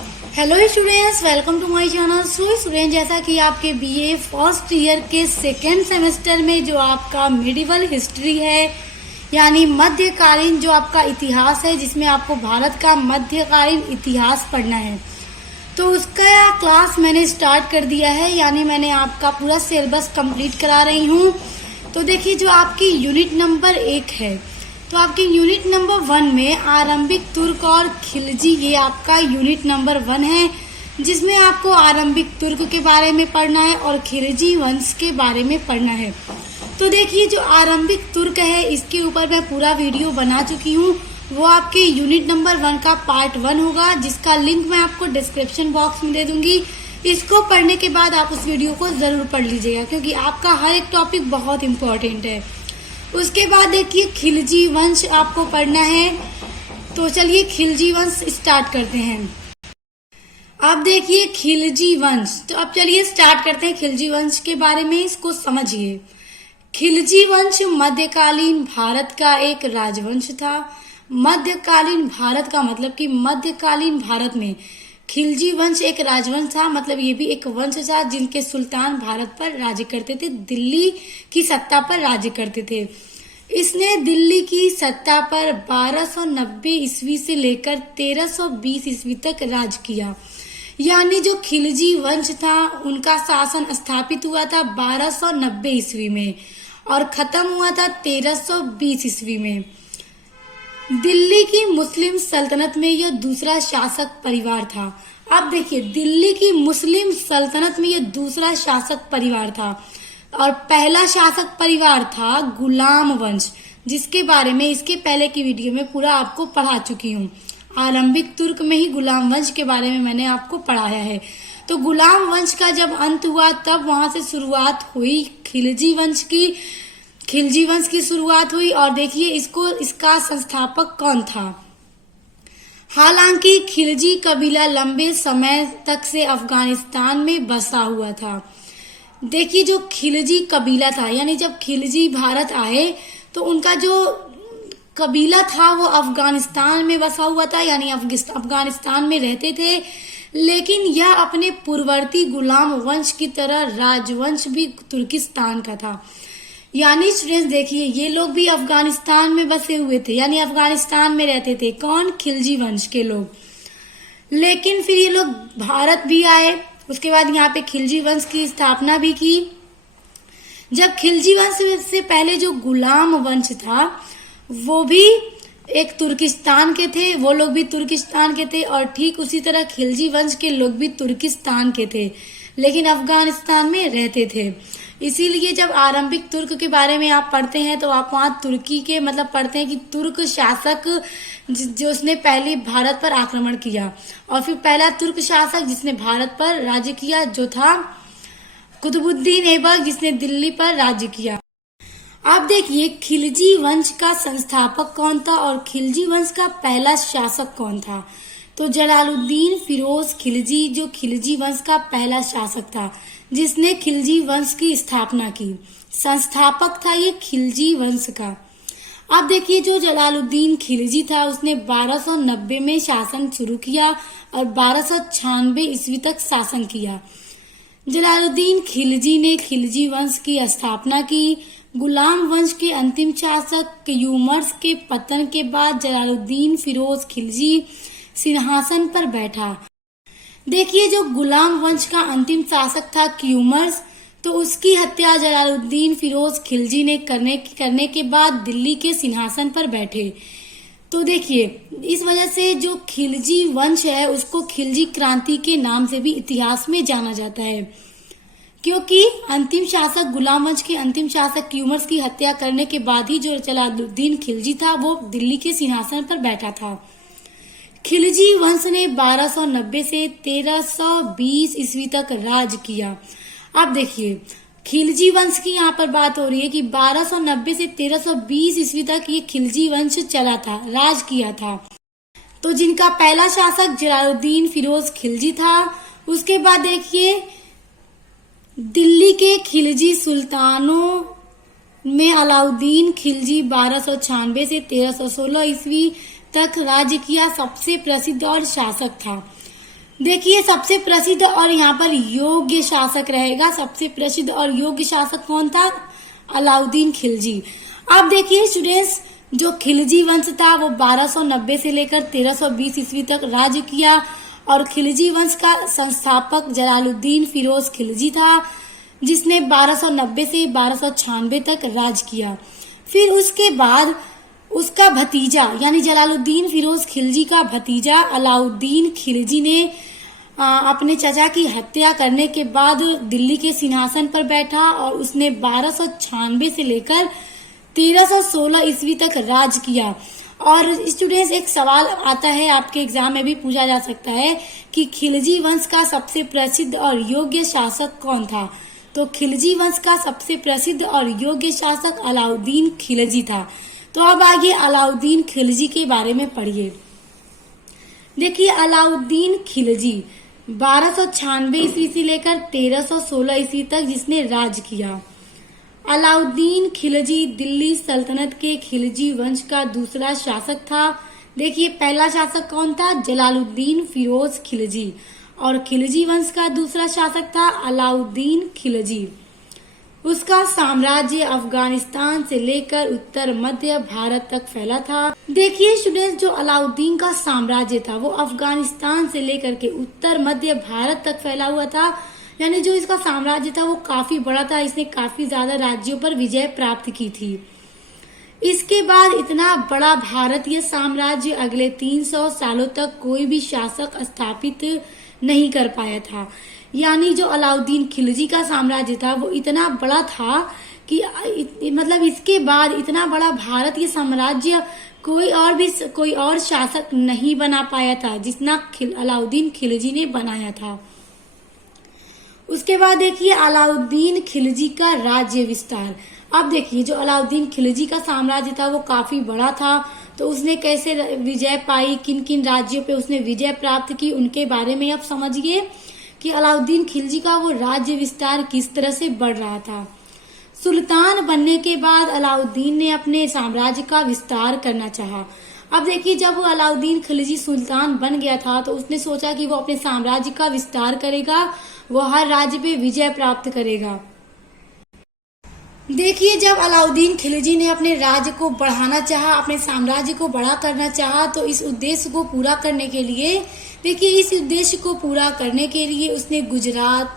Hello students, welcome to my channel. So student, जैसा कि आपके बीए फर्स्ट ईयर के सेकेंड सेमेस्टर में जो आपका मिडिवल हिस्ट्री है यानी मध्यकालीन जो आपका इतिहास है, जिसमें आपको भारत का मध्यकालीन इतिहास पढ़ना है, तो उसका क्लास मैंने स्टार्ट कर दिया है। यानी मैंने आपका पूरा सिलेबस कंप्लीट करा रही हूँ। तो देखिए, जो आपकी यूनिट नंबर 1 है, तो आपकी यूनिट नंबर 1 में आरंभिक तुर्क और खिलजी, ये आपका यूनिट नंबर 1 है, जिसमें आपको आरंभिक तुर्क के बारे में पढ़ना है और खिलजी वंश के बारे में पढ़ना है। तो देखिए, जो आरंभिक तुर्क है, इसके ऊपर मैं पूरा वीडियो बना चुकी हूँ। वो आपके यूनिट नंबर 1 का पार्ट 1 होगा, जिसका लिंक मैं आपको डिस्क्रिप्शन बॉक्स में दे दूंगी। इसको पढ़ने के बाद आप उस वीडियो को जरूर पढ़ लीजिएगा, क्योंकि आपका हर एक टॉपिक बहुत इम्पोर्टेंट है। उसके बाद देखिए, खिलजी वंश आपको पढ़ना है। तो चलिए खिलजी वंश स्टार्ट करते हैं। अब देखिए खिलजी वंश, तो अब चलिए स्टार्ट करते हैं खिलजी वंश के बारे में। इसको समझिए। खिलजी वंश मध्यकालीन भारत का एक राजवंश था। मध्यकालीन भारत का मतलब कि मध्यकालीन भारत में खिलजी वंश एक राजवंश था। मतलब ये भी एक वंश था जिनके सुल्तान भारत पर राज्य करते थे, दिल्ली की सत्ता पर राज्य करते थे। इसने दिल्ली की सत्ता पर 1290 ईस्वी से लेकर 1320 ईस्वी तक राज किया। यानी जो खिलजी वंश था, उनका शासन स्थापित हुआ था 1290 ईस्वी में और खत्म हुआ था 1320 ईस्वी में। दिल्ली की मुस्लिम सल्तनत में यह दूसरा शासक परिवार था। अब देखिए, दिल्ली की मुस्लिम सल्तनत में यह दूसरा शासक परिवार था और पहला शासक परिवार था गुलाम वंश, जिसके बारे में इसके पहले की वीडियो में पूरा आपको पढ़ा चुकी हूँ। आरंभिक तुर्क में ही गुलाम वंश के बारे में मैंने आपको पढ़ाया है। तो गुलाम वंश का जब अंत हुआ, तब वहां से शुरुआत हुई खिलजी वंश की शुरुआत हुई। और देखिए, इसका संस्थापक कौन था। हालांकि खिलजी कबीला लंबे समय तक से अफगानिस्तान में बसा हुआ था। देखिए, जो खिलजी कबीला था, यानी जब खिलजी भारत आए तो उनका जो कबीला था वो अफगानिस्तान में बसा हुआ था, यानी अफगानिस्तान में रहते थे। लेकिन यह अपने पूर्ववर्ती गुलाम वंश की तरह राजवंश भी तुर्किस्तान का था। यानी स्टूडेंट्स देखिए, ये लोग भी अफगानिस्तान में बसे हुए थे, यानी अफगानिस्तान में रहते थे। कौन? खिलजी वंश के लोग। लेकिन फिर ये लोग भारत भी आए। उसके बाद यहाँ पे खिलजी वंश की स्थापना भी की। जब खिलजी वंश से पहले जो गुलाम वंश था, वो भी एक तुर्किस्तान के थे, वो लोग भी तुर्किस्तान के थे। और ठीक उसी तरह खिलजी वंश के लोग भी तुर्किस्तान के थे, लेकिन अफगानिस्तान में रहते थे। इसीलिए जब आरंभिक तुर्क के बारे में आप पढ़ते हैं, तो आप वहाँ तुर्की के मतलब पढ़ते हैं कि तुर्क शासक जो उसने पहले भारत पर आक्रमण किया, और फिर पहला तुर्क शासक जिसने भारत पर राज्य किया जो था कुतुबुद्दीन ऐबक, जिसने दिल्ली पर राज्य किया। आप देखिए, खिलजी वंश का संस्थापक कौन था और खिलजी वंश का पहला शासक कौन था। तो जलालुद्दीन फिरोज खिलजी, जो खिलजी वंश का पहला शासक था, जिसने खिलजी वंश की स्थापना की, संस्थापक था ये खिलजी वंश का। अब देखिए, जो जलालुद्दीन खिलजी था, उसने 1290 में शासन शुरू किया और 1296 ईस्वी तक शासन किया। जलालुद्दीन खिलजी ने खिलजी वंश की स्थापना की। गुलाम वंश के अंतिम शासक क्यूमर्स के पतन के बाद जलालुद्दीन फिरोज खिलजी सिंहासन पर बैठा। देखिए, जो गुलाम वंश का अंतिम शासक था क्यूमर्स, तो उसकी हत्या जलालुद्दीन फिरोज खिलजी ने करने के बाद दिल्ली के सिंहासन पर बैठे। तो देखिए, इस वजह से जो खिलजी वंश है, उसको खिलजी क्रांति के नाम से भी इतिहास में जाना जाता है, क्योंकि अंतिम शासक गुलाम वंश के अंतिम शासक क्यूमर्स की हत्या करने के बाद ही जो जलालुद्दीन खिलजी था, वो दिल्ली के सिंहासन पर बैठा था। खिलजी वंश ने 1290 से 1320 ईस्वी तक राज किया। अब देखिए, खिलजी वंश की यहाँ पर बात हो रही है कि 1290 से 1320 ईस्वी तक ये खिलजी वंश चला था, राज किया था। तो जिनका पहला शासक जलालुद्दीन फिरोज खिलजी था। उसके बाद देखिए, दिल्ली के खिलजी सुल्तानों में अलाउद्दीन खिलजी 1296 से 1316 ईस्वी तक राज्य किया, सबसे प्रसिद्ध और शासक था। देखिए सबसे प्रसिद्ध और यहाँ पर योग्य शासक रहेगा, सबसे प्रसिद्ध और योग्य शासक कौन था? अलाउद्दीन खिलजी। अब देखिए स्टूडेंट्स, जो खिलजी वंश था वो 1290 से लेकर 1320 ईस्वी तक राज्य किया और खिलजी वंश का संस्थापक जलालुद्दीन फिरोज खिलजी था, जिसने 1290 से 1296 तक राज किया। फिर उसके बाद उसका भतीजा यानी जलालुद्दीन फिरोज खिलजी का भतीजा अलाउद्दीन खिलजी ने अपने चाचा की हत्या करने के बाद दिल्ली के सिंहासन पर बैठा और उसने 1296 से लेकर 1316 ईस्वी तक राज किया। और स्टूडेंट्स, एक सवाल आता है आपके एग्जाम में भी पूछा जा सकता है कि खिलजी वंश का सबसे प्रसिद्ध और योग्य शासक कौन था? तो खिलजी वंश का सबसे प्रसिद्ध और योग्य शासक अलाउद्दीन खिलजी था। तो अब आगे अलाउद्दीन खिलजी के बारे में पढ़िए। देखिए अलाउद्दीन खिलजी 1296 ईस्वी से लेकर 1316 ईस्वी तक जिसने राज किया। अलाउद्दीन खिलजी दिल्ली सल्तनत के खिलजी वंश का दूसरा शासक था। देखिए पहला शासक कौन था? जलालुद्दीन फिरोज खिलजी, और खिलजी वंश का दूसरा शासक था अलाउद्दीन खिलजी। उसका साम्राज्य अफगानिस्तान से लेकर उत्तर मध्य भारत तक फैला था। देखिए स्टूडेंट्स, जो अलाउद्दीन का साम्राज्य था वो अफगानिस्तान से लेकर के उत्तर मध्य भारत तक फैला हुआ था, यानी जो इसका साम्राज्य था वो काफी बड़ा था। इसने काफी ज्यादा राज्यों पर विजय प्राप्त की थी। इसके बाद इतना बड़ा भारतीय साम्राज्य अगले 300 सालों तक कोई भी शासक स्थापित नहीं कर पाया था। यानी जो अलाउद्दीन खिलजी का साम्राज्य था वो इतना बड़ा था कि मतलब इसके बाद इतना बड़ा भारतीय साम्राज्य कोई और शासक नहीं बना पाया था जितना अलाउद्दीन खिलजी ने बनाया था। उसके बाद देखिए अलाउद्दीन खिलजी का राज्य विस्तार। अब देखिए जो अलाउद्दीन खिलजी का साम्राज्य था वो काफी बड़ा था, तो उसने कैसे विजय पाई, किन किन राज्यों पे उसने विजय प्राप्त की, उनके बारे में अब समझिए कि अलाउद्दीन खिलजी का वो राज्य विस्तार किस तरह से बढ़ रहा था। सुल्तान बनने के बाद अलाउद्दीन ने अपने साम्राज्य का विस्तार करना चाहा। अब देखिए जब वो अलाउद्दीन खिलजी सुल्तान बन गया था तो उसने सोचा कि वो अपने साम्राज्य का विस्तार करेगा, वो हर राज्य पे विजय प्राप्त करेगा। देखिए जब अलाउद्दीन खिलजी ने अपने राज्य को बढ़ाना चाहा, अपने साम्राज्य को बड़ा करना चाहा, तो इस उद्देश्य को पूरा करने के लिए उसने गुजरात,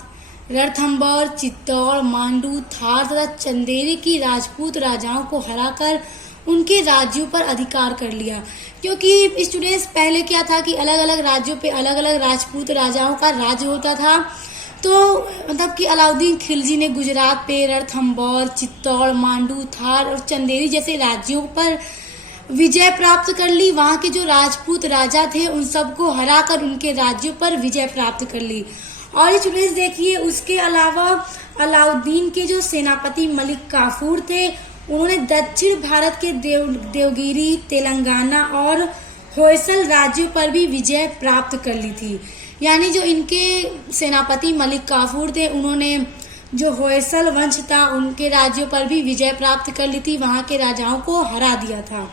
रणथंभौर, चित्तौड़, मांडू, थार तथा चंदेरी की राजपूत राजाओं को हराकर उनके राज्यों पर अधिकार कर लिया। क्योंकि स्टूडेंट्स पहले क्या था कि अलग अलग राज्यों पे अलग अलग राजपूत राजाओं का राज्य होता था, तो मतलब कि अलाउद्दीन खिलजी ने गुजरात पे, रणथंभौर, चित्तौड़, मांडू, थार और चंदेरी जैसे राज्यों पर विजय प्राप्त कर ली। वहां के जो राजपूत राजा थे उन सबको हराकर उनके राज्यों पर विजय प्राप्त कर ली। और स्टूडेंट्स देखिए उसके अलावा अलाउद्दीन के जो सेनापति मलिक काफूर थे उन्होंने दक्षिण भारत के देवगिरी, तेलंगाना और होयसल राज्यों पर भी विजय प्राप्त कर ली थी। यानी जो इनके सेनापति मलिक काफूर थे उन्होंने जो होयसल वंश था उनके राज्यों पर भी विजय प्राप्त कर ली थी, वहां के राजाओं को हरा दिया था।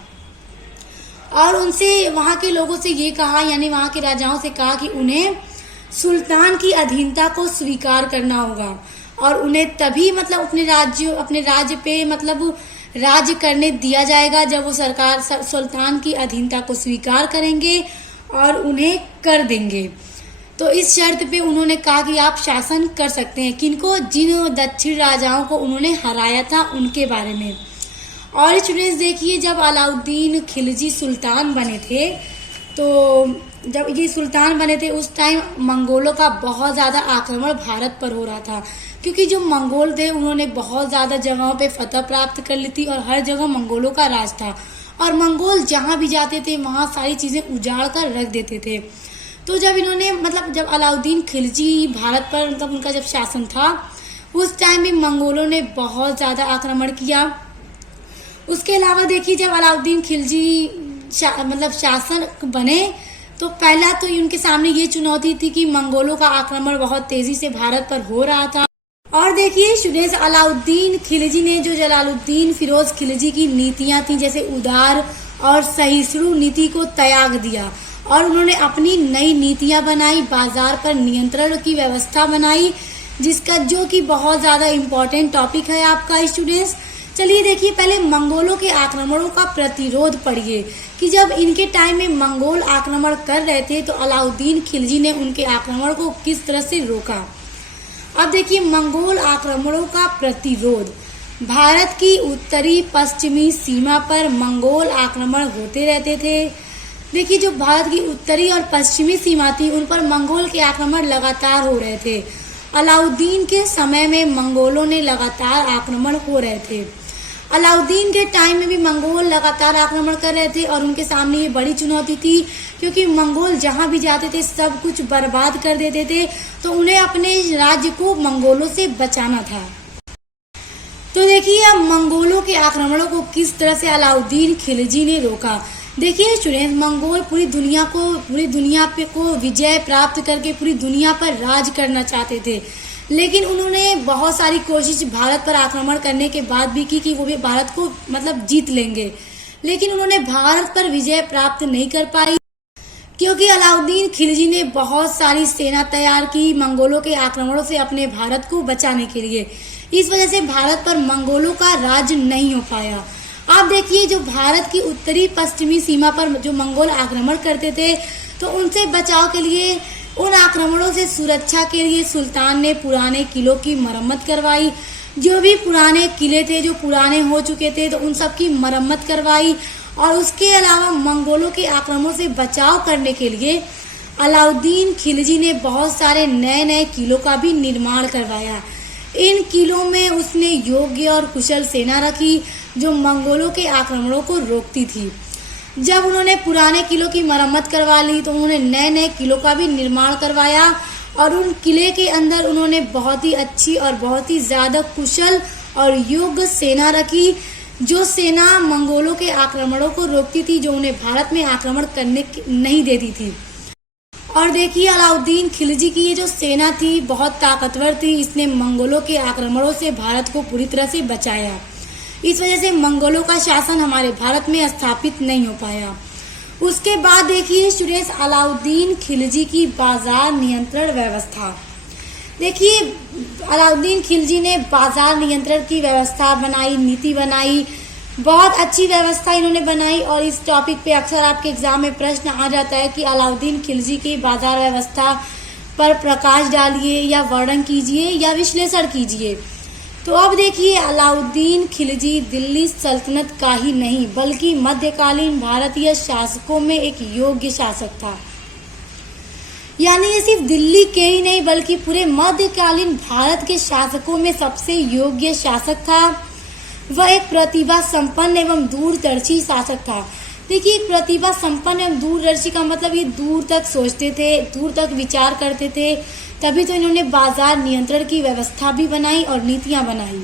और उनसे वहां के लोगों से ये कहा, यानी वहां के राजाओं से कहा कि उन्हें सुल्तान की अधीनता को स्वीकार करना होगा और उन्हें तभी मतलब अपने राज्य पे मतलब राज्य करने दिया जाएगा जब वो सरकार सुल्तान की अधीनता को स्वीकार करेंगे और उन्हें कर देंगे। तो इस शर्त पे उन्होंने कहा कि आप शासन कर सकते हैं। किनको? जिन दक्षिण राजाओं को उन्होंने हराया था उनके बारे में। और स्टूडेंट्स देखिए जब अलाउद्दीन खिलजी सुल्तान बने थे उस टाइम मंगोलों का बहुत ज्यादा आक्रमण भारत पर हो रहा था, क्योंकि जो मंगोल थे उन्होंने बहुत ज्यादा जगहों पे फतह प्राप्त कर ली थी और हर जगह मंगोलों का राज था और मंगोल जहां भी जाते थे वहां सारी चीजें उजाड़ कर रख देते थे। तो जब अलाउद्दीन खिलजी भारत पर मतलब उनका जब शासन था उस टाइम में मंगोलों ने बहुत ज्यादा आक्रमण किया। उसके अलावा देखिए जब अलाउद्दीन खिलजी शासक बने तो पहला तो उनके सामने ये चुनौती थी कि मंगोलों का आक्रमण बहुत तेजी से भारत पर हो रहा था। और देखिए स्टूडेंट्स अलाउद्दीन खिलजी ने जो जलालुद्दीन फिरोज खिलजी की नीतियां थी जैसे उदार और सहिष्णु नीति को त्याग दिया और उन्होंने अपनी नई नीतियां बनाई, बाजार पर नियंत्रण की व्यवस्था बनाई, जिसका जो कि बहुत ज़्यादा इम्पोर्टेंट टॉपिक है आपका स्टूडेंट्स। चलिए देखिए, पहले मंगोलों के आक्रमणों का प्रतिरोध पढ़िए कि जब इनके टाइम में मंगोल आक्रमण कर रहे थे तो अलाउद्दीन खिलजी ने उनके आक्रमण को किस तरह से रोका। अब देखिए, मंगोल आक्रमणों का प्रतिरोध। भारत की उत्तरी पश्चिमी सीमा पर मंगोल आक्रमण होते रहते थे। देखिए, जो भारत की उत्तरी और पश्चिमी सीमा थी उन पर मंगोल के आक्रमण लगातार हो रहे थे। अलाउद्दीन के समय में मंगोलों ने लगातार आक्रमण हो रहे थे। अलाउद्दीन के टाइम में भी मंगोल लगातार आक्रमण कर रहे थे और उनके सामने ये बड़ी चुनौती थी, क्योंकि मंगोल जहां भी जाते थे सब कुछ बर्बाद कर देते थे, तो उन्हें अपने राज्य को मंगोलों से बचाना था। तो देखिए, अब मंगोलों के आक्रमणों को किस तरह से अलाउद्दीन खिलजी ने रोका। देखिए स्टूडेंट, मंगोल पूरी दुनिया पे को विजय प्राप्त करके पूरी दुनिया पर राज करना चाहते थे, लेकिन उन्होंने बहुत सारी कोशिश भारत पर आक्रमण करने के बाद भी की कि वो भी भारत को मतलब जीत लेंगे, लेकिन उन्होंने भारत पर विजय प्राप्त नहीं कर पाई, क्योंकि अलाउद्दीन खिलजी ने बहुत सारी सेना तैयार की मंगोलों के आक्रमणों से अपने भारत को बचाने के लिए। इस वजह से भारत पर मंगोलों का राज नहीं हो पाया। आप देखिए, जो भारत की उत्तरी पश्चिमी सीमा पर जो मंगोल आक्रमण करते थे, तो उनसे बचाव के लिए, उन आक्रमणों से सुरक्षा के लिए सुल्तान ने पुराने किलों की मरम्मत करवाई। जो भी पुराने किले थे, जो पुराने हो चुके थे, तो उन सब की मरम्मत करवाई। और उसके अलावा मंगोलों के आक्रमणों से बचाव करने के लिए अलाउद्दीन खिलजी ने बहुत सारे नए नए किलों का भी निर्माण करवाया। इन किलों में उसने योग्य और कुशल सेना रखी जो मंगोलों के आक्रमणों को रोकती थी। जब उन्होंने पुराने किलों की मरम्मत करवा ली तो उन्होंने नए नए किलों का भी निर्माण करवाया, और उन किले के अंदर उन्होंने बहुत ही अच्छी और बहुत ही ज्यादा कुशल और योग्य सेना रखी, जो सेना मंगोलों के आक्रमणों को रोकती थी, जो उन्हें भारत में आक्रमण करने नहीं देती थी। और देखिए, अलाउद्दीन खिलजी की ये जो सेना थी बहुत ताकतवर थी, इसने मंगोलों के आक्रमणों से भारत को पूरी तरह से बचाया। इस वजह से मंगोलों का शासन हमारे भारत में स्थापित नहीं हो पाया। उसके बाद देखिए स्टूडेंट्स, अलाउद्दीन खिलजी की बाजार नियंत्रण व्यवस्था। देखिए, अलाउद्दीन खिलजी ने बाजार नियंत्रण की व्यवस्था बनाई, नीति बनाई, बहुत अच्छी व्यवस्था इन्होंने बनाई। और इस टॉपिक पे अक्सर आपके एग्जाम में प्रश्न आ जाता है कि अलाउद्दीन खिलजी की बाजार व्यवस्था पर प्रकाश डालिए या वर्णन कीजिए या विश्लेषण कीजिए। तो अब देखिए, अलाउद्दीन खिलजी दिल्ली सल्तनत का ही नहीं बल्कि मध्यकालीन भारतीय शासकों में एक योग्य शासक था। यानी ये सिर्फ दिल्ली के ही नहीं बल्कि पूरे मध्यकालीन भारत के शासकों में सबसे योग्य शासक था। वह एक प्रतिभा संपन्न एवं दूरदर्शी शासक था। देखिए, एक प्रतिभा संपन्न एवं दूरदर्शी का मतलब ये दूर तक सोचते थे, दूर तक विचार करते थे, तभी तो इन्होंने बाजार नियंत्रण की व्यवस्था भी बनाई और नीतियां बनाई।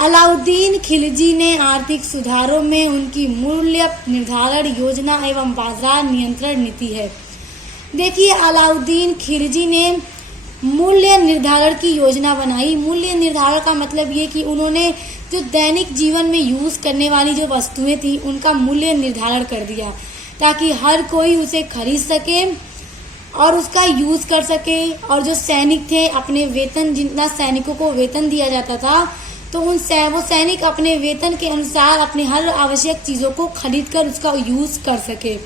अलाउद्दीन खिलजी ने आर्थिक सुधारों में उनकी मूल्य निर्धारण योजना एवं बाजार नियंत्रण नीति है। देखिए, अलाउद्दीन खिलजी ने मूल्य निर्धारण की योजना बनाई। मूल्य निर्धारण का मतलब ये कि उन्होंने जो दैनिक जीवन में यूज करने वाली जो वस्तुएं थी उनका मूल्य निर्धारण कर दिया, ताकि हर कोई उसे खरीद सके और उसका यूज कर सके। और जो सैनिक थे, अपने वेतन, जितना सैनिकों को वेतन दिया जाता था, तो वो सैनिक अपने वेतन के अनुसार अपने हर आवश्यक चीजों को खरीद कर उसका यूज कर सके।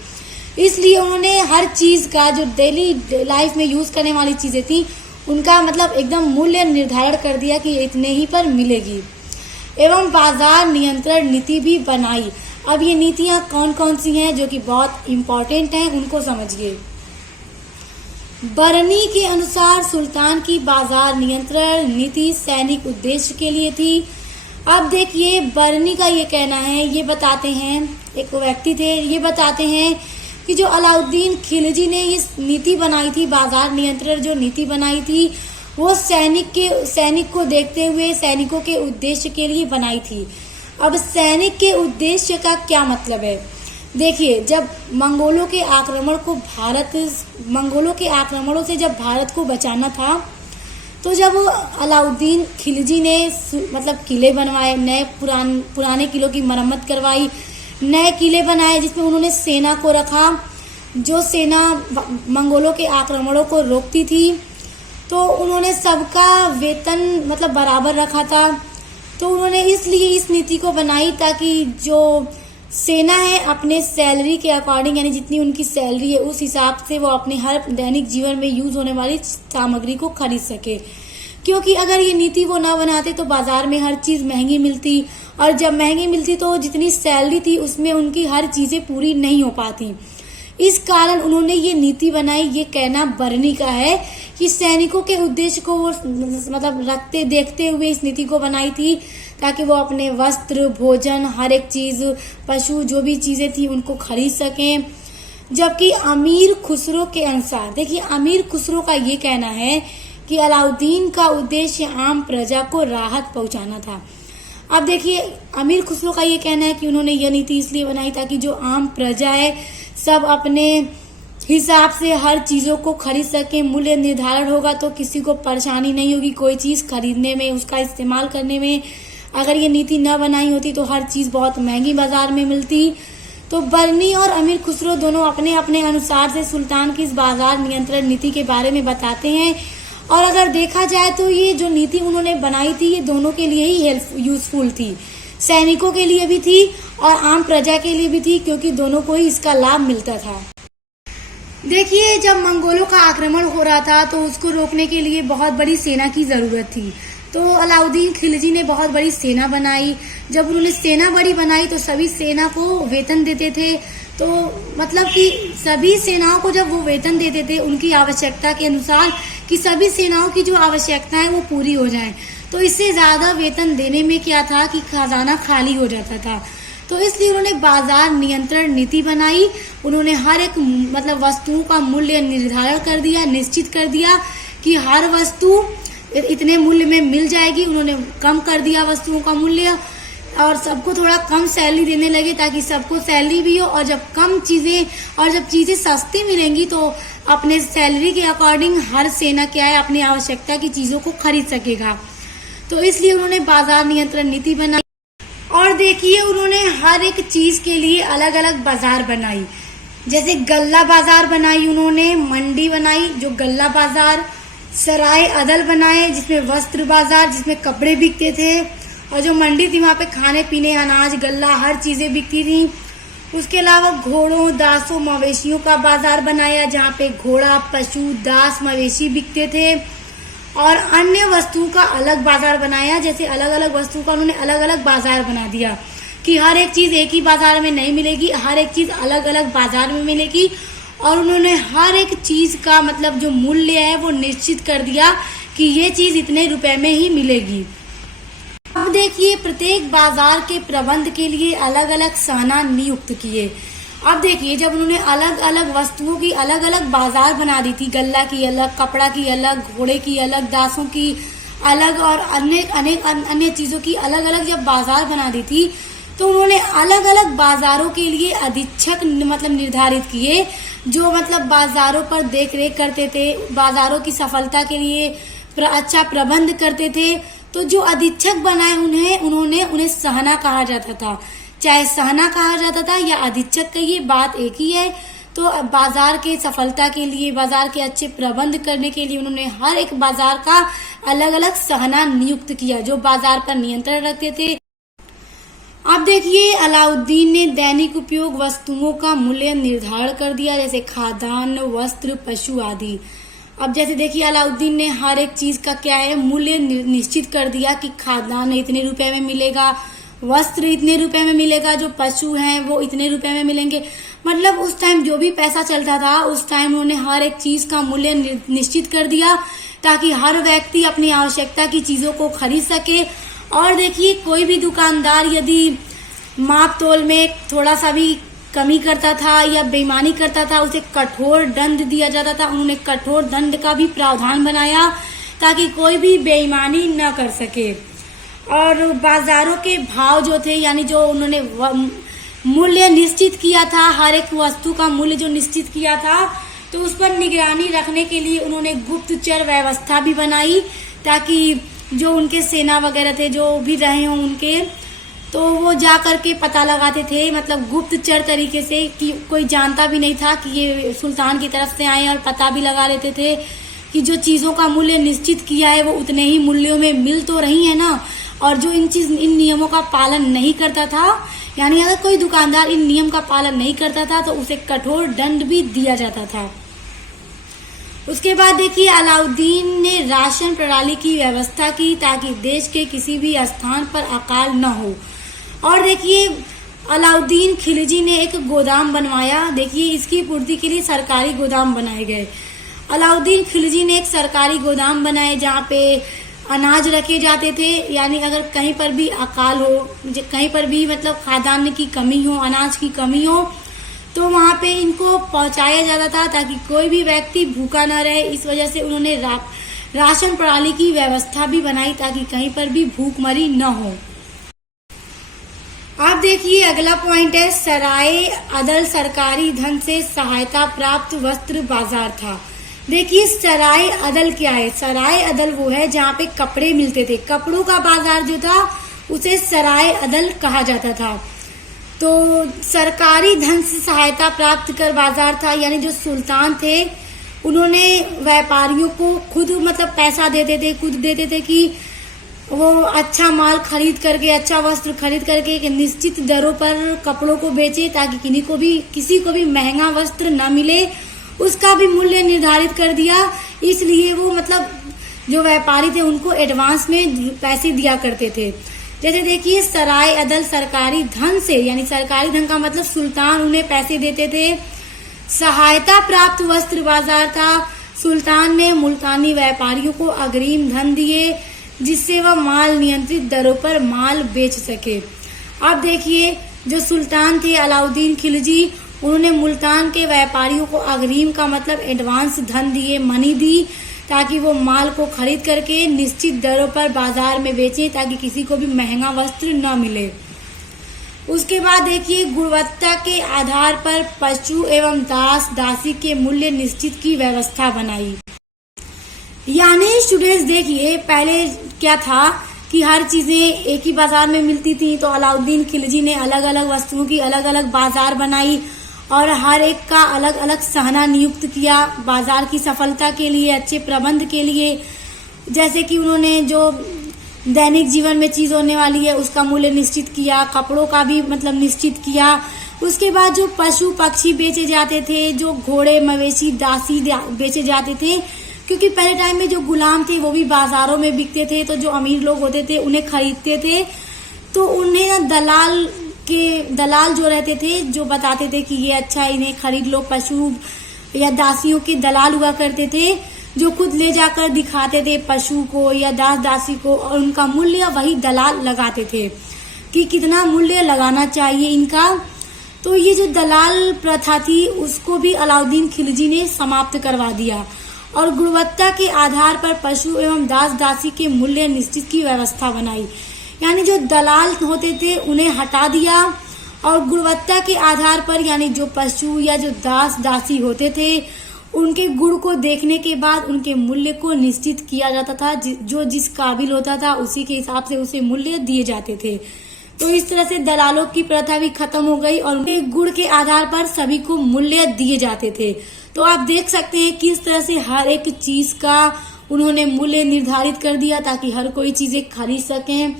इसलिए उन्होंने हर चीज का, जो डेली लाइफ में यूज करने वाली चीजें थी, उनका मतलब एकदम मूल्य निर्धारण कर दिया कि इतने ही पर मिलेगी। एवं बाजार नियंत्रण नीति भी बनाई। अब ये नीतियां कौन कौन सी हैं जो कि बहुत इम्पोर्टेंट हैं, उनको समझिए। बरनी के अनुसार सुल्तान की बाजार नियंत्रण नीति सैनिक उद्देश्य के लिए थी। अब देखिए, बरनी का ये कहना है, ये बताते हैं, एक व्यक्ति थे, ये बताते हैं कि जो अलाउद्दीन खिलजी ने ये नीति बनाई थी, बाजार नियंत्रण जो नीति बनाई थी, वो सैनिक को देखते हुए सैनिकों के उद्देश्य के लिए बनाई थी। अब सैनिक के उद्देश्य का क्या मतलब है? देखिए, जब मंगोलों के आक्रमणों से जब भारत को बचाना था, तो जब अलाउद्दीन खिलजी ने मतलब किले बनवाए, नए पुराने किलों की मरम्मत करवाई, नए किले बनाए जिसमें उन्होंने सेना को रखा, जो सेना मंगोलों के आक्रमणों को रोकती थी, तो उन्होंने सबका वेतन मतलब बराबर रखा था। तो उन्होंने इसलिए इस नीति को बनाई ताकि जो सेना है अपने सैलरी के अकॉर्डिंग, यानी जितनी उनकी सैलरी है उस हिसाब से वो अपने हर दैनिक जीवन में यूज होने वाली सामग्री को खरीद सके। क्योंकि अगर ये नीति वो ना बनाते तो बाजार में हर चीज महंगी मिलती, और जब महंगी मिलती तो जितनी सैलरी थी उसमें उनकी हर चीजें पूरी नहीं हो पाती। इस कारण उन्होंने ये नीति बनाई। ये कहना बरनी का है कि सैनिकों के उद्देश्य को वो मतलब रखते देखते हुए इस नीति को बनाई थी, ताकि वो अपने वस्त्र, भोजन, हर एक चीज, पशु, जो भी चीजें थी उनको खरीद सकें। जबकि अमीर खुसरो के अनुसार, देखिए अमीर खुसरो का ये कहना है कि अलाउद्दीन का उद्देश्य आम प्रजा को राहत पहुंचाना था। अब देखिए अमीर खुसरो का ये कहना है कि उन्होंने यह नीति इसलिए बनाई ताकि जो आम प्रजा है सब अपने हिसाब से हर चीजों को खरीद सके। मूल्य निर्धारण होगा तो किसी को परेशानी नहीं होगी कोई चीज खरीदने में, उसका इस्तेमाल करने में। अगर ये नीति न बनाई होती तो हर चीज बहुत महंगी बाजार में मिलती। तो बरनी और अमीर खुसरो दोनों अपने अपने अनुसार से सुल्तान की इस बाजार नियंत्रण नीति के बारे में बताते हैं। और अगर देखा जाए तो ये जो नीति उन्होंने बनाई थी ये दोनों के लिए ही यूजफुल थी, सैनिकों के लिए भी थी और आम प्रजा के लिए भी थी, क्योंकि दोनों को ही इसका लाभ मिलता था। देखिए जब मंगोलों का आक्रमण हो रहा था तो उसको रोकने के लिए बहुत बड़ी सेना की जरूरत थी। तो अलाउद्दीन खिलजी ने बहुत बड़ी सेना बनाई। जब उन्होंने सेना बड़ी बनाई तो सभी सेना को वेतन देते थे। तो मतलब कि सभी सेनाओं को जब वो वेतन देते थे उनकी आवश्यकता के अनुसार, कि सभी सेनाओं की जो आवश्यकता है वो पूरी हो जाए, तो इससे ज्यादा वेतन देने में क्या था कि खजाना खाली हो जाता था। तो इसलिए उन्होंने बाजार नियंत्रण नीति बनाई। उन्होंने हर एक मतलब वस्तुओं का मूल्य निर्धारण कर दिया, निश्चित कर दिया कि हर वस्तु इतने मूल्य में मिल जाएगी। उन्होंने कम कर दिया वस्तुओं का मूल्य और सबको थोड़ा कम सैलरी देने लगे ताकि सबको सैलरी भी हो। और जब जब चीजें सस्ती मिलेंगी तो अपने सैलरी के अकॉर्डिंग हर सेना क्या है अपनी आवश्यकता की चीजों को खरीद सकेगा। तो इसलिए उन्होंने बाजार नियंत्रण नीति बनाई। और देखिए उन्होंने हर एक चीज के लिए अलग अलग बाजार बनाई। जैसे गल्ला बाजार बनाई, उन्होंने मंडी बनाई जो गल्ला बाजार, सराय अदल बनाए जिसमें वस्त्र बाजार जिसमें कपड़े बिकते थे, और जो मंडी थी वहाँ पे खाने पीने, अनाज, गल्ला, हर चीजें बिकती थी। उसके अलावा घोड़ों, दासों, मवेशियों का बाजार बनाया जहाँ पे घोड़ा, पशु, दास, मवेशी बिकते थे। और अन्य वस्तुओं का अलग बाजार बनाया। जैसे अलग अलग वस्तुओं का उन्होंने अलग अलग बाजार बना दिया कि हर एक चीज एक ही बाजार में नहीं मिलेगी, हर एक चीज अलग अलग बाजार में मिलेगी। और उन्होंने हर एक चीज का मतलब जो मूल्य है वो निश्चित कर दिया कि ये चीज इतने रुपए में ही मिलेगी। अब देखिए प्रत्येक बाजार के प्रबंध के लिए अलग अलग सेना नियुक्त किए। अब देखिए जब उन्होंने अलग अलग वस्तुओं की अलग अलग बाजार बना दी थी, गल्ला की अलग, कपड़ा की अलग, घोड़े की अलग, दासों की अलग और अनेक अन्य चीजों की अलग अलग जब बाजार बना दी थी, तो उन्होंने अलग अलग बाजारों के लिए अधीक्षक मतलब निर्धारित किए जो मतलब बाजारों पर देख रेख करते थे, बाजारों की सफलता के लिए अच्छा प्रबंध करते थे। तो जो अधीक्षक बनाए उन्हें सहना कहा जाता था। चाहे सहना कहा जाता था या अधीक्षक का, ये बात एक ही है। तो बाजार के सफलता के लिए, बाजार के अच्छे प्रबंध करने के लिए उन्होंने हर एक बाजार का अलग अलग सहना नियुक्त किया जो बाजार पर नियंत्रण रखते थे। अब देखिए अलाउद्दीन ने दैनिक उपयोग वस्तुओं का मूल्य निर्धारण कर दिया, जैसे खाद्यान्न, वस्त्र, पशु आदि। अब जैसे देखिए अलाउद्दीन ने हर एक चीज का क्या है मूल्य निश्चित कर दिया कि खाद्यान्न इतने रुपए में मिलेगा, वस्त्र इतने रुपए में मिलेगा, जो पशु हैं वो इतने रुपए में मिलेंगे। मतलब उस टाइम जो भी पैसा चलता था उस टाइम उन्होंने हर एक चीज का मूल्य निश्चित कर दिया ताकि हर व्यक्ति अपनी आवश्यकता की चीजों को खरीद सके। और देखिए कोई भी दुकानदार यदि माप तोल में थोड़ा सा भी कमी करता था या बेईमानी करता था उसे कठोर दंड दिया जाता था। उन्होंने कठोर दंड का भी प्रावधान बनाया ताकि कोई भी बेईमानी न कर सके। और बाजारों के भाव जो थे, यानी जो उन्होंने मूल्य निश्चित किया था, हर एक वस्तु का मूल्य जो निश्चित किया था, तो उस पर निगरानी रखने के लिए उन्होंने गुप्तचर व्यवस्था भी बनाई ताकि जो उनके सेना वगैरह थे जो भी रहे हों उनके, तो वो जा करके पता लगाते थे, मतलब गुप्तचर तरीके से, कि कोई जानता भी नहीं था कि ये सुल्तान की तरफ से आए, और पता भी लगा लेते थे कि जो चीजों का मूल्य निश्चित किया है वो उतने ही मूल्यों में मिल तो रही है ना। और जो इन नियमों का पालन नहीं करता था, यानी अगर कोई दुकानदार इन नियम का पालन नहीं करता था तो उसे कठोर दंड भी दिया जाता था। उसके बाद देखिए, अलाउद्दीन ने राशन प्रणाली की व्यवस्था की ताकि देश के किसी भी स्थान पर अकाल न हो। और देखिए, अलाउद्दीन खिलजी ने एक गोदाम बनवाया। देखिए, इसकी पूर्ति के लिए सरकारी गोदाम बनाए गए। अलाउद्दीन खिलजी ने एक सरकारी गोदाम बनाए जहाँ पे अनाज रखे जाते थे, यानी अगर कहीं पर भी अकाल हो, कहीं पर भी मतलब खाद्यान्न की कमी हो, अनाज की कमी हो, तो वहां पे इनको पहुंचाया जाता था ताकि कोई भी व्यक्ति भूखा न रहे। इस वजह से उन्होंने राशन प्रणाली की व्यवस्था भी बनाई ताकि कहीं पर भी भूखमरी न हो। अब देखिए, अगला पॉइंट है सराय अदल सरकारी धन से सहायता प्राप्त वस्त्र बाजार था। देखिए, सराय अदल क्या है? सराय अदल वो है जहाँ पे कपड़े मिलते थे। कपड़ों का बाजार जो था उसे सराय अदल कहा जाता था। तो सरकारी धन से सहायता प्राप्त कर बाजार था, यानी जो सुल्तान थे उन्होंने व्यापारियों को खुद मतलब पैसा देते थे, खुद देते थे कि वो अच्छा माल खरीद करके, अच्छा वस्त्र खरीद करके एक निश्चित दरों पर कपड़ों को बेचे ताकि किसी को भी महंगा वस्त्र न मिले। उसका भी मूल्य निर्धारित कर दिया। इसलिए वो मतलब जो व्यापारी थे उनको एडवांस में पैसे दिया करते थे। जैसे देखिए, सराय अदल सरकारी धन से, यानी सरकारी धन का मतलब सुल्तान उन्हें पैसे देते थे। सहायता प्राप्त वस्त्र बाजार था। सुल्तान ने मुल्तानी व्यापारियों को अग्रिम धन दिए जिससे वह माल नियंत्रित दरों पर माल बेच सके। अब देखिए, जो सुल्तान थे अलाउद्दीन खिलजी, उन्होंने मुल्तान के व्यापारियों को अग्रिम का मतलब एडवांस धन दिए, मनी दी, ताकि वो माल को खरीद करके निश्चित दरों पर बाजार में बेचें ताकि किसी को भी महंगा वस्त्र न मिले। उसके बाद देखिए, गुणवत्ता के आधार पर पशु एवं दास दासी के मूल्य निश्चित की व्यवस्था बनाई। यानी स्टूडेंट्स देखिए, पहले क्या था कि हर चीजें एक ही बाजार में मिलती थी, तो अलाउद्दीन खिलजी ने अलग अलग वस्तुओं की अलग अलग बाजार बनाई और हर एक का अलग अलग सहना नियुक्त किया बाजार की सफलता के लिए, अच्छे प्रबंध के लिए। जैसे कि उन्होंने जो दैनिक जीवन में चीज होने वाली है उसका मूल्य निश्चित किया, कपड़ों का भी मतलब निश्चित किया। उसके बाद जो पशु पक्षी बेचे जाते थे, जो घोड़े मवेशी दासी बेचे जाते थे, क्योंकि पहले टाइम में जो गुलाम थे वो भी बाजारों में बिकते थे, तो जो अमीर लोग होते थे उन्हें खरीदते थे। तो उन्हें दलाल जो रहते थे जो बताते थे कि ये अच्छा, इन्हें खरीद लो। पशु या दासियों के दलाल हुआ करते थे जो खुद ले जाकर दिखाते थे पशु को या दास दासी को, और उनका मूल्य वही दलाल लगाते थे कि कितना मूल्य लगाना चाहिए इनका। तो ये जो दलाल प्रथा थी उसको भी अलाउद्दीन खिलजी ने समाप्त करवा दिया और गुणवत्ता के आधार पर पशु एवं दास दासी के मूल्य निश्चित की व्यवस्था बनाई। यानी जो दलाल होते थे उन्हें हटा दिया और गुणवत्ता के आधार पर, यानी जो पशु या जो दास दासी होते थे उनके गुण को देखने के बाद उनके मूल्य को निश्चित किया जाता था। जो जिस काबिल होता था उसी के हिसाब से उसे मूल्य दिए जाते थे। तो इस तरह से दलालों की प्रथा भी खत्म हो गई और उनके गुण के आधार पर सभी को मूल्य दिए जाते थे। तो आप देख सकते हैं किस तरह से हर एक चीज का उन्होंने मूल्य निर्धारित कर दिया ताकि हर कोई चीजें खरीद सकें,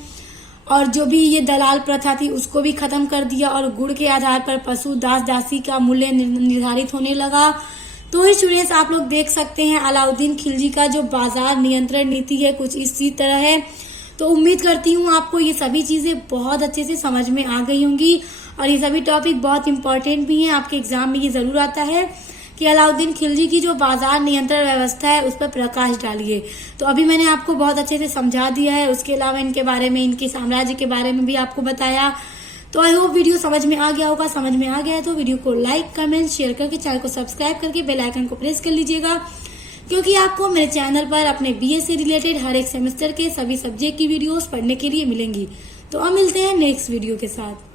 और जो भी ये दलाल प्रथा थी उसको भी खत्म कर दिया और गुण के आधार पर पशु दास दासी का मूल्य निर्धारित होने लगा। तो स्टूडेंट्स, आप लोग देख सकते हैं अलाउद्दीन खिलजी का जो बाजार नियंत्रण नीति है कुछ इसी तरह है। तो उम्मीद करती हूँ आपको ये सभी चीजें बहुत अच्छे से समझ में आ गई होंगी और ये सभी टॉपिक बहुत इंपॉर्टेंट भी हैं। आपके एग्जाम में ये जरूर आता है कि अलाउद्दीन खिलजी की जो बाजार नियंत्रण व्यवस्था है उस पर प्रकाश डालिए। तो अभी मैंने आपको बहुत अच्छे से समझा दिया है। उसके अलावा इनके बारे में, इनके साम्राज्य के बारे में भी आपको बताया। तो आई होप वीडियो समझ में आ गया होगा। समझ में आ गया है तो वीडियो को लाइक कमेंट शेयर करके चैनल को सब्सक्राइब करके बेल आइकन को प्रेस कर लीजिएगा, क्योंकि आपको मेरे चैनल पर अपने बीए से रिलेटेड हर एक सेमेस्टर के सभी सब्जेक्ट की वीडियोस पढ़ने के लिए मिलेंगी। तो अब मिलते हैं नेक्स्ट वीडियो के साथ।